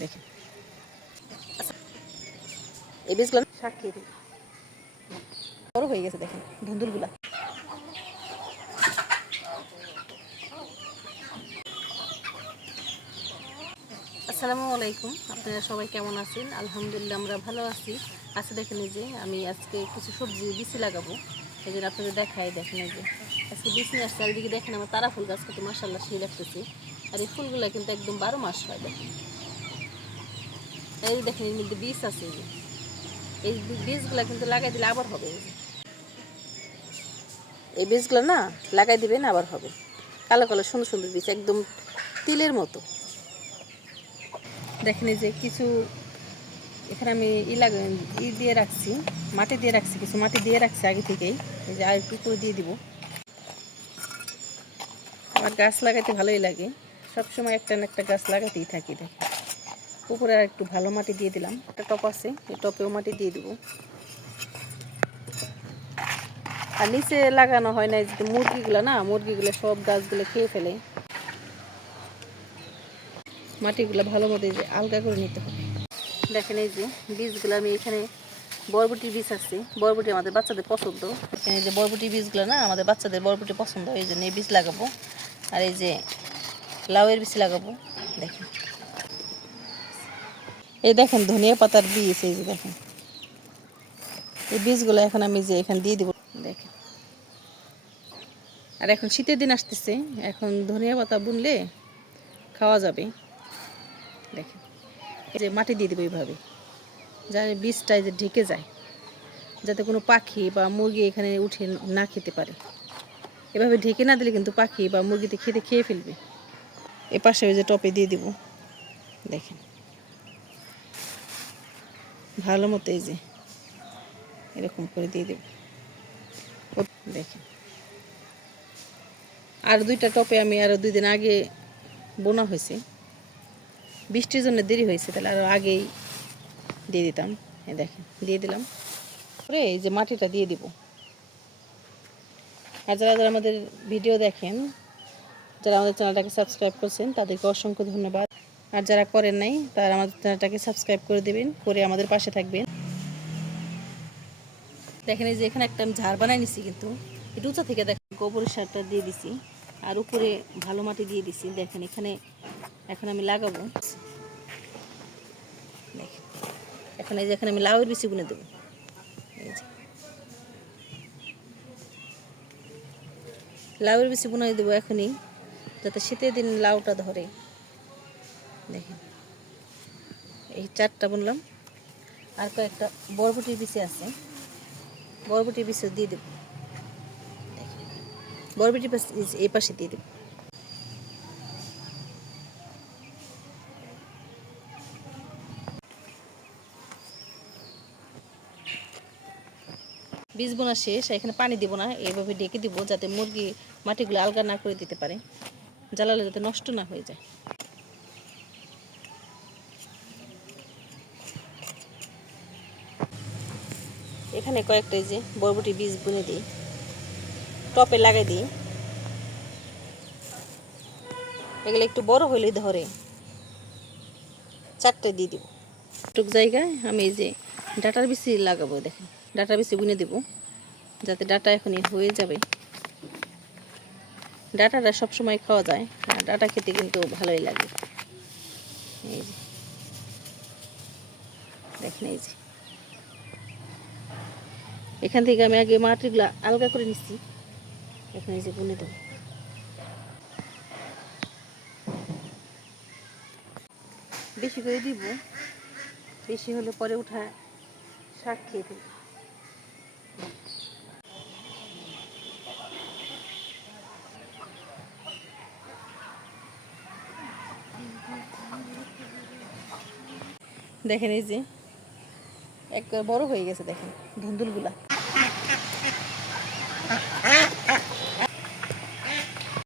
দেখেন এই বীজগুলো শাক খেয়ে বড় হয়ে গেছে, দেখেন ধুন্দুলগুলা। আসসালামু আলাইকুম, আপনারা সবাই কেমন আছেন? আলহামদুলিল্লাহ আমরা ভালো আছি। আজকে দেখেন এই যে আমি আজকে কিছু সবজি বিচি লাগাবো, এই জন্য আপনাদের দেখাই। দেখেন এই যে আজকে বিচ নিয়ে আসছে। চারিদিকে দেখেন আমার তারা ফুল গাছ কিন্তু মাশাআল্লাহ সেই লাগতেছে। আর এই ফুলগুলো কিন্তু একদম 12 মাস হয়। দেখেন এই দেখেন এর মধ্যে বীজ আছে। এই বীজগুলো কিন্তু লাগাই দিলে আবার হবে। এই বীজগুলো না লাগাই দিবেন আবার হবে। কালো কালো সুন্দর সুন্দর বীজ, একদম তিলের মতো। দেখেন এই যে কিছু এখানে আমি দিয়ে রাখছি, মাটি দিয়ে রাখছি, কিছু মাটি দিয়ে রাখছি আগে থেকেই। এই যে আর একটু করে দিয়ে দিব। আমার গাছ লাগাতে ভালোই লাগে, সবসময় একটা না একটা গাছ লাগাতেই থাকি। দেখেন উপরে আর একটু ভালো মাটি দিয়ে দিলাম, একটা টপ আছে, এই টপেও মাটি দিয়ে দিব। আর নিচে লাগানো হয় না, যে মুরগিগুলো সব গাছগুলো খেয়ে ফেলে। মাটিগুলো ভালো মতো যে আলগা করে নিতে হবে। দেখেন এই যে বীজগুলো আমি এখানে, বরবটি বীজ আছে, বরবটি আমাদের বাচ্চাদের পছন্দ। এখানে যে বরবটি বীজগুলো না আমাদের বাচ্চাদের বরবটি পছন্দ, এই জন্য এই বীজ লাগাবো। আর এই যে লাউয়ের বীজ লাগাবো। দেখেন এই দেখেন ধনিয়া পাতার বীজ, এই যে দেখেন এই বীজগুলো এখন আমি যে এখানে দিয়ে দিব। দেখেন আর এখন শীতের দিন আসতেছে, এখন ধনিয়া পাতা বুনলে খাওয়া যাবে। দেখেন এই যে মাটি দিয়ে দেবো এইভাবে, যাতে বীজটা যে ঢেকে যায়, যাতে কোনো পাখি বা মুরগি এখানে উঠে না খেতে পারে। এভাবে ঢেকে না দিলে কিন্তু পাখি বা মুরগিতে খেয়ে ফেলবে। এ পাশে ওই যে টপে দিয়ে দিব। দেখেন ভালো মতো এই যে এরকম করে দিয়ে দেব। দেখেন আর দুইটা টপে আমি আরও 2 দিন আগে বোনা হয়েছে, বৃষ্টির জন্য দেরি হয়েছে, তাহলে আরও আগেই দিয়ে দিতাম। দেখেন দিয়ে দিলাম, পরে এই যে মাটিটা দিয়ে দিব। আর যারা যারা আমাদের ভিডিও দেখেন, যারা আমাদের চ্যানেলটাকে সাবস্ক্রাইব করছেন, তাদেরকে অসংখ্য ধন্যবাদ। আর যারা করেন নাই তারা আমাদের চ্যানেলটাকে সাবস্ক্রাইব করে দেবেন, করে আমাদের পাশে থাকবেন। দেখেন এই যে এখানে একটা আমি ঝাড় বানাই নিছি, কিন্তু একটু উঁচা থেকে দেখেন গোবর সারটা দিয়ে দিছি, আর উপরে ভালো মাটি দিয়ে দিছি। দেখেন এখানে এখন আমি লাগাবো। দেখেন এখন এই যে এখানে আমি লাউয়ের বিচি বুনে দেবো। এই যে লাউয়ের বিচি বুনে দেবো এখনই, যাতে শীতের দিন লাউটা ধরে। দেখেন এই 4টা বুনলাম, আর কয়েকটা বরবটির বিচি আছে, বরবটির বিচি দিয়ে দেবো। বরবটির এই পাশে দিয়ে দেবো। বীজ বোনা শেষ, এখানে পানি দিব না, এইভাবে ঢেকে দিব, যাতে মুরগি মাটিগুলো আলগা না করে দিতে পারে, জ্বালালে যাতে নষ্ট না হয়ে যায়। এখানে কয়েকটা যে বরবটি বীজ বুনে দিই, টপে লাগাই দিই। এগুলো একটু বড় হইলেই ধরে, 4টে দিয়ে দিব। একটু জায়গায় আমি এই যে ডাটার বিচি লাগাবো। দেখেন ডাটার বিচি বুনে দেব, যাতে ডাটা এখনই হয়ে যাবে। ডাটাটা সবসময় খাওয়া যায়, আর ডাটা খেতে কিন্তু ভালোই লাগে। এই যে দেখেন এই যে এখান থেকে আমি আগে মাটিগুলো আলগা করে নিচ্ছি, এখন এই যে বুনে দেবো। বেশি করে দিব, বেশি হলে পরে উঠায় শাক খেয়ে ফেলবে। দেখেন এই যে একবার বড় হয়ে গেছে, দেখেন ধুন্দুলগুলা।